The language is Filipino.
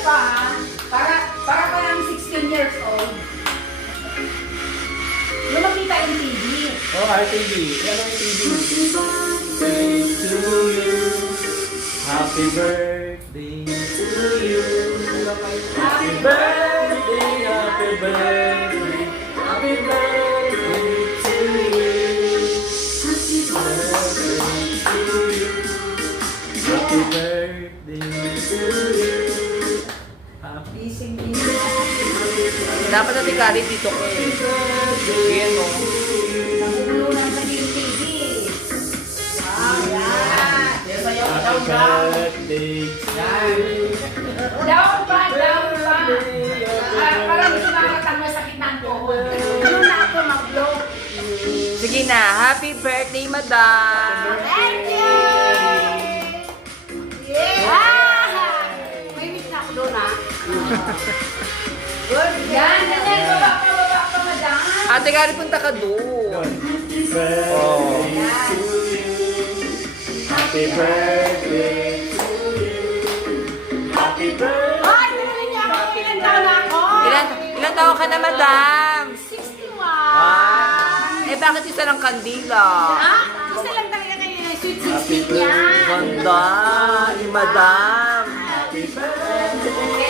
pa ha. Para parang 16 years old. Yung makita yung TV. Oh, RTV. Yan ang TV. Birthday to you. Happy birthday to you. Happy birthday, happy birthday. Happy birthday to you. Happy birthday to you. Gising. Dapat natin kari dito ko eh. Yan o. Nabubulunan sa TV. Yan. Happy birthday to you. Down pa. Parang gusto nakakatang masakit ng tuhod. Ano na ako mag-blow? Sige na. Happy birthday, madam. Thank you! Yeah! May miss na ako doon ha. Good. Yan, baba ka, madam. Ate Kari, punta ka doon. Happy birthday to you. Happy birthday to you. Happy birthday. Ay, narinig niya ako. Ilan taon na ako? Ilan taon ka na, madam? 61. Eh, bakit isa lang kandila? Ah, isa lang talaga kayo ng sweet Happy 16 yan. Ganda ni madam. Happy birthday.